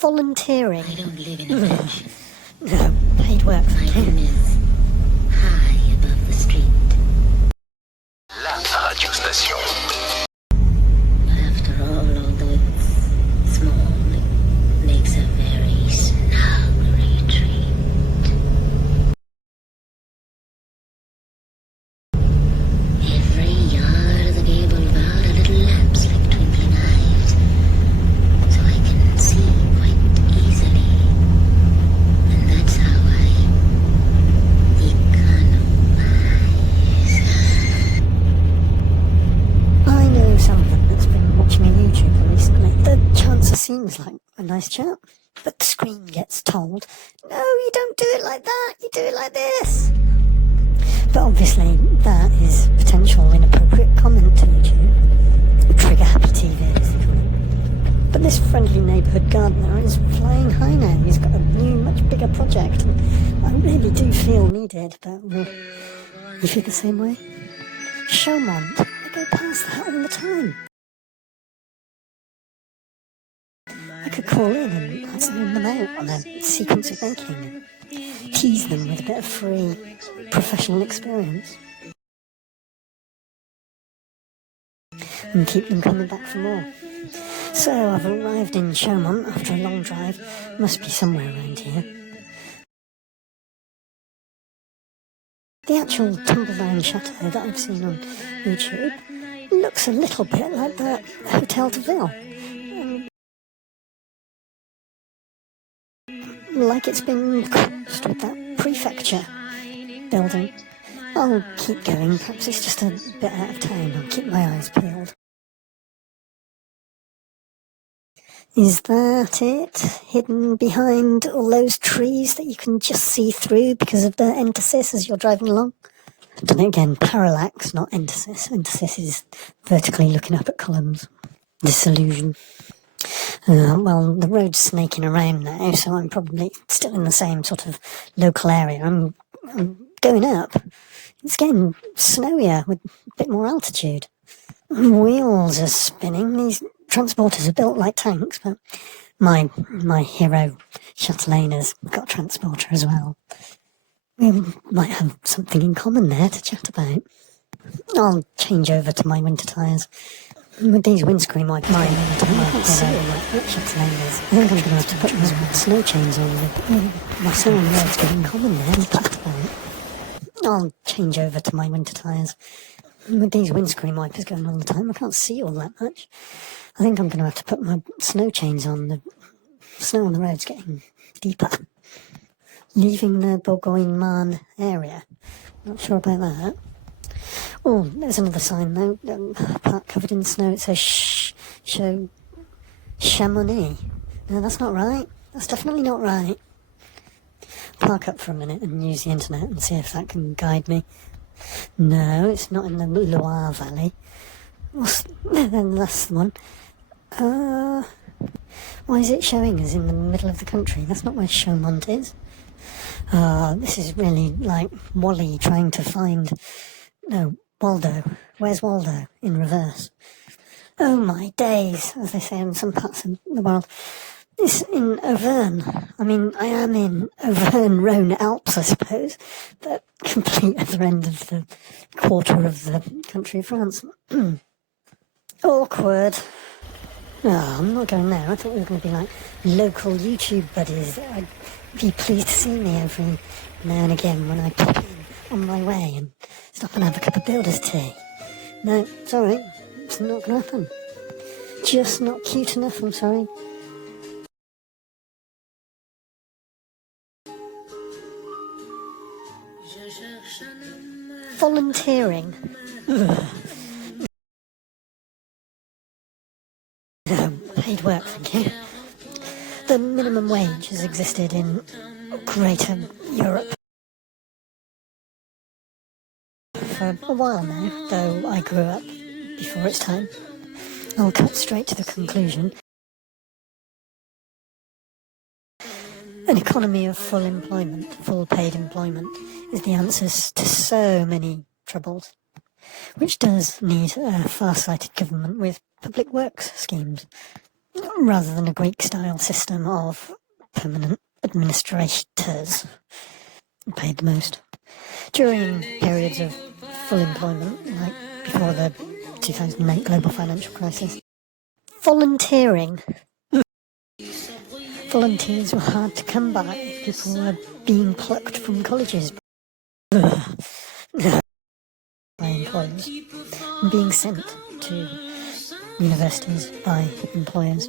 Volunteering. I don't live in a mansion. No, paid work. My home is high above the street. La radio station. After all, although it's small, it makes a very snug retreat. Every yard of the gable about a little lamps like twinkling eyes, so I can see quite easily. And that's how I economize. I know someone that's been watching a YouTuber recently. The chancer seems like a nice chap, but the screen gets told, no, you don't do it like that, you do it like this. But obviously that is potential inappropriate comment to YouTube. Trigger happy TV, as they call it. But this friendly neighbourhood gardener is flying high now. He's got a new, much bigger project, and I really do feel needed, but you feel the same way? Chaumont, I go past that all the time. I could call in and send them out on a sequence of baking and tease them with a bit of free professional experience. And keep them coming back for more. So I've arrived in Chaumont after a long drive. Must be somewhere around here. The actual tumble-down chateau that I've seen on YouTube looks a little bit like that Hotel de Ville. Like it's been crossed with that prefecture building. I'll keep going, perhaps it's just a bit out of town. I'll keep my eyes peeled. Is that it? Hidden behind all those trees that you can just see through because of the entasis as you're driving along? Done it again, parallax, not entasis. Entasis is vertically looking up at columns. Disillusion. Well, the road's snaking around now, so I'm probably still in the same sort of local area. I'm going up. It's getting snowier with a bit more altitude. Wheels are spinning. These transporters are built like tanks, but my hero chatelaine has got a transporter as well. We might have something in common there to chat about. I'll change over to my winter tyres. With these windscreen wipers, I can't see all that chatelaine is. I think I'm going to have to put my snow chains on. My snow and road's getting common there to chat about. I'll change over to my winter tyres. With these windscreen wipers going all the time, I can't see all that much. I think I'm going to have to put my snow chains on. The snow on the road's getting deeper. Leaving the Bourgogne-Marne area. Not sure about that. Oh, there's another sign though. Park covered in snow. It says show Chamonix. No, that's not right. That's definitely not right. Park up for a minute and use the internet and see if that can guide me. No, it's not in the Loire Valley. Then that's the one. Why is it showing us in the middle of the country? That's not where Chaumont is. This is really like Wally trying to find... No, Waldo. Where's Waldo? In reverse. Oh my days, as they say in some parts of the world. It's in Auvergne. I mean, I am in Auvergne-Rhône Alps, I suppose, but complete other end of the quarter of the country of France. Awkward. Oh, I'm not going there. I thought we were going to be like local YouTube buddies. I'd be pleased to see me every now and again when I pop in on my way and stop and have a cup of builder's tea. No, sorry, it's not going to happen. Just not cute enough, I'm sorry. Volunteering. No, paid work, thank you. The minimum wage has existed in Greater Europe for a while now, though I grew up before its time. I'll cut straight to the conclusion. An economy of full employment, full paid employment, is the answer to so many troubles, which does need a far-sighted government with public works schemes. rather than a Greek-style system of permanent administrators paid the most. During periods of full employment, like before the 2008 global financial crisis, volunteering. Volunteers were hard to come by. People were being plucked from colleges by employers and being sent to universities by employers.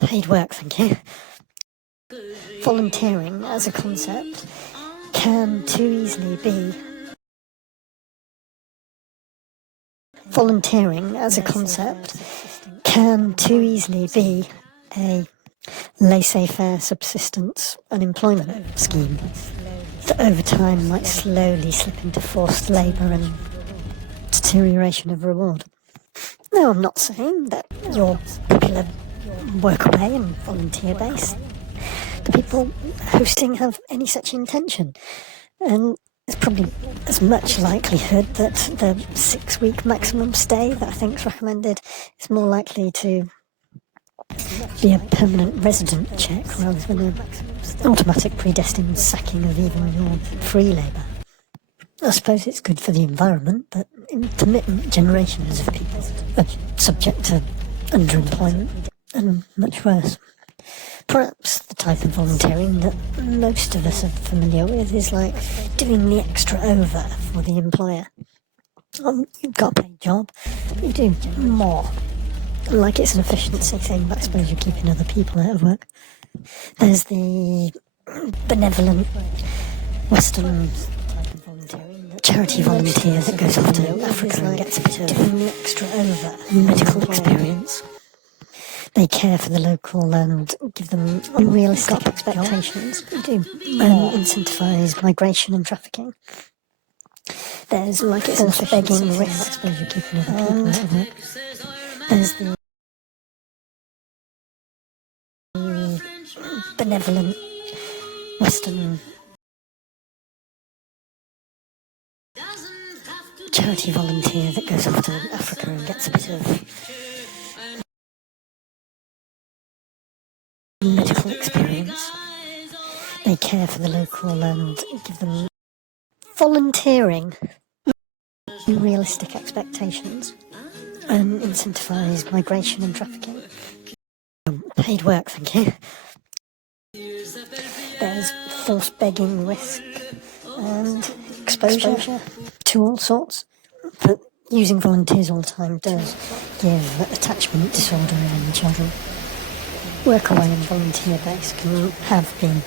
Paid work, thank you. Volunteering as a concept can too easily be a laissez-faire subsistence unemployment scheme that over time might slowly slip into forced labour and deterioration of reward. No, I'm not saying that your popular work-away and volunteer base, the people hosting have any such intention. And there's probably as much likelihood that the 6-week maximum stay that I think is recommended is more likely to be a permanent resident check rather than an automatic predestined sacking of even your free labour. I suppose it's good for the environment, but intermittent generations of people are subject to underemployment and much worse. Perhaps the type of volunteering that most of us are familiar with is like doing the extra over for the employer. You've got a paid job, but you do more. Like it's an efficiency thing, but I suppose you're keeping other people out of work. There's the benevolent Western type of volunteering, charity volunteer that goes off to Africa and gets a bit of doing the extra over medical experience. They care for the local and give them unrealistic expectations. They do incentivise migration and trafficking. There's like it's also begging risk. I suppose you're keeping other people out of work. There's the benevolent Western charity volunteer that goes off to Africa and gets a bit of medical experience. They care for the local and give them volunteering, unrealistic expectations, and incentivise migration and trafficking. Paid work, thank you. There's forced begging risk and exposure to all sorts, but using volunteers all the time does give attachment disorder in children. Workaway and volunteer base can have been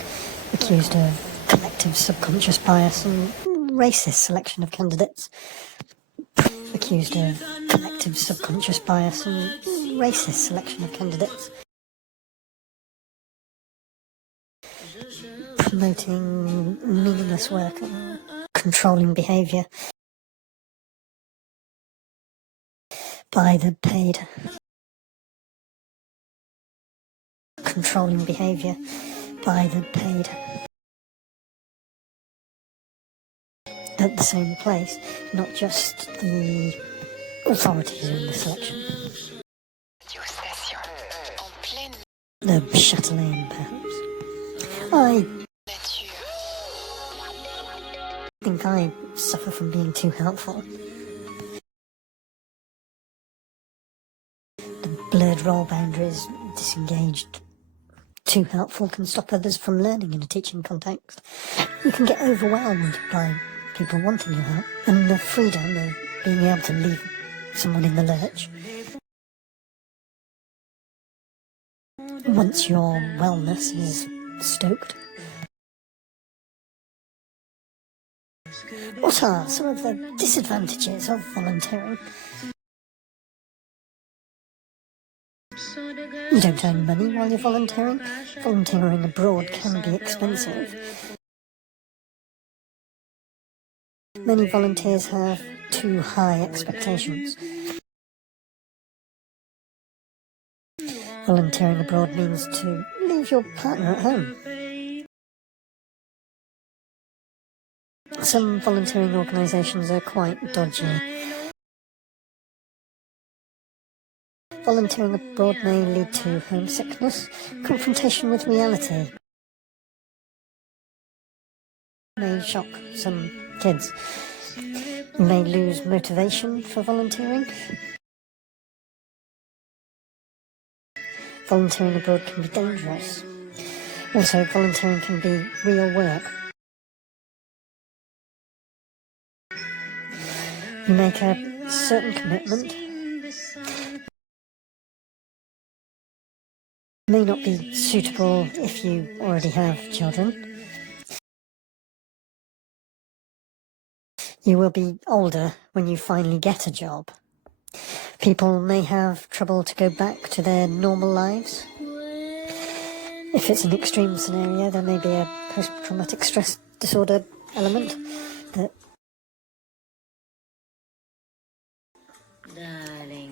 accused of collective subconscious bias and racist selection of candidates. Accused of collective subconscious bias and racist selection of candidates. Promoting meaningless work and controlling behaviour by the paid. Controlling behaviour by the paid. At the same place, not just the authorities in the selection. The Chatelaine, perhaps. I think I suffer from being too helpful. The blurred role boundaries, disengaged, too helpful can stop others from learning in a teaching context. You can get overwhelmed by people wanting your help, and the freedom of being able to leave someone in the lurch. Once your wellness is stoked. What are some of the disadvantages of volunteering? You don't earn money while you're volunteering. Volunteering abroad can be expensive. Many volunteers have too high expectations. Volunteering abroad means to leave your partner at home. Some volunteering organisations are quite dodgy. volunteering abroad may lead to homesickness, confrontation with reality. May shock some kids. You may lose motivation for volunteering. Volunteering abroad can be dangerous. Also, volunteering can be real work. You make a certain commitment. May not be suitable if you already have children. You will be older when you finally get a job. People may have trouble to go back to their normal lives. If it's an extreme scenario, there may be a post-traumatic stress disorder element that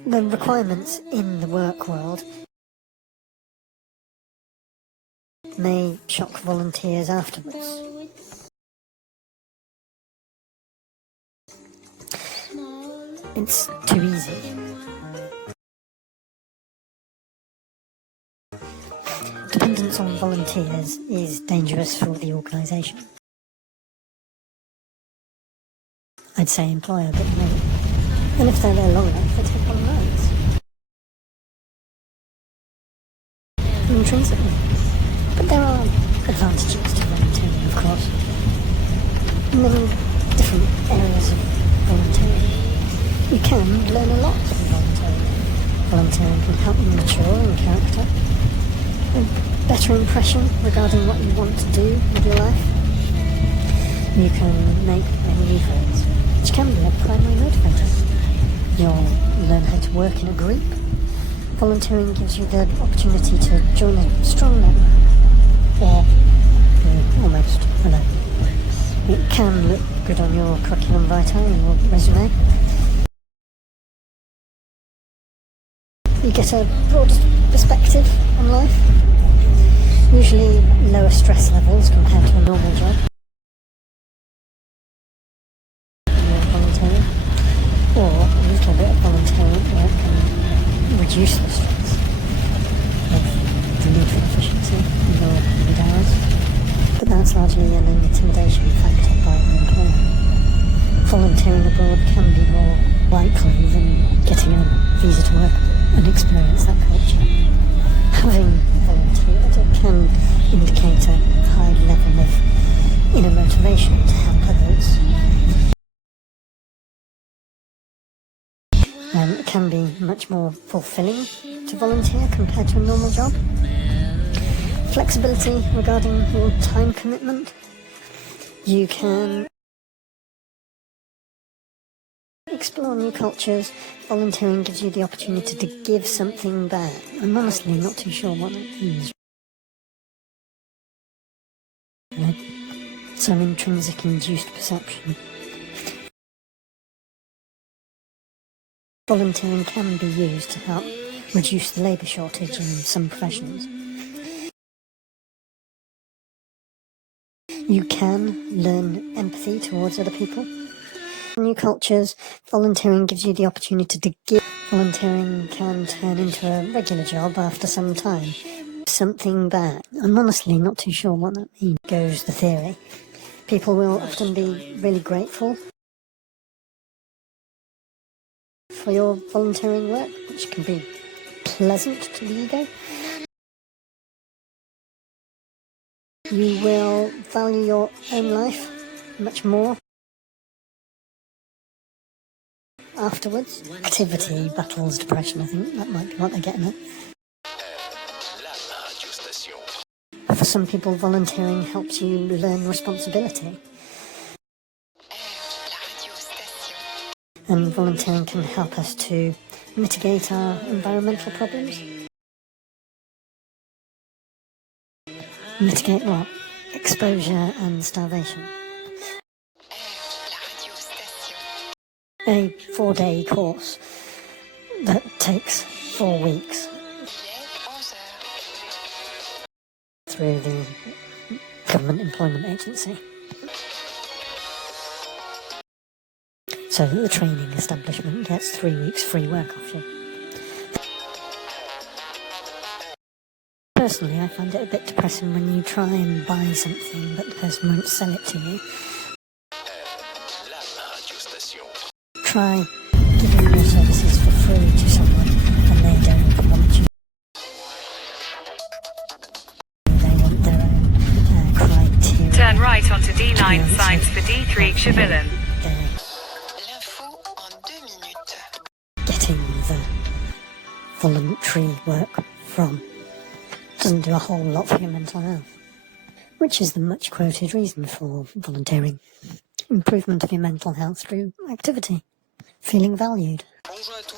the requirements in the work world may shock volunteers afterwards. It's too easy. Dependence on volunteers is dangerous for the organisation. I'd say employer, but no. And if they're there long enough, they take on rights. Intrinsically. But there are advantages to volunteering, of course. Many different areas of volunteering. You can learn a lot from volunteering. Volunteering can help you mature in character. A better impression regarding what you want to do with your life. You can make many new friends, which can be a primary motivator. You'll learn how to work in a group. Volunteering gives you the opportunity to join a strong network, or be almost alone. It can look good on your curriculum vitae and your resume. You get a broad perspective on life, usually lower stress levels compared to a normal job. Volunteering, or a little bit of volunteering work can reduce the stress of the need for efficiency in your paid hours, but that's largely an intimidation factor by the employer. Volunteering abroad can be more likely than getting a visa to work and experience that culture. Having volunteered, it can indicate a high level of inner motivation to help others. It can be much more fulfilling to volunteer compared to a normal job. Flexibility regarding your time commitment. You can explore new cultures. Volunteering gives you the opportunity to give something back. I'm honestly not too sure what that means. Some intrinsic induced perception. Volunteering can be used to help reduce the labour shortage in some professions. You can learn empathy towards other people. New cultures, volunteering gives you the opportunity to give. Volunteering can turn into a regular job after some time. Something back. I'm honestly not too sure what that means. Goes the theory. People will often be really grateful for your volunteering work, which can be pleasant to the ego. You will value your own life much more afterwards. Activity battles depression, I think that might be what they're getting at. For some people, volunteering helps you learn responsibility. And volunteering can help us to mitigate our environmental problems. Mitigate what? Exposure and starvation. A 4-day course that takes 4 weeks through the Government Employment Agency. So that the training establishment gets 3 weeks free work off you. Personally, I find it a bit depressing when you try and buy something but the person won't sell it to you. La radio station. Try giving your services for free to someone and they don't want you. They want their own criteria. Turn right onto D9 signs for D3 Chevillen. L'info en 2 minutes. Getting the voluntary work from doesn't do a whole lot for your mental health, which is the much quoted reason for volunteering. Improvement of your mental health through activity, feeling valued. Bonjour à tous.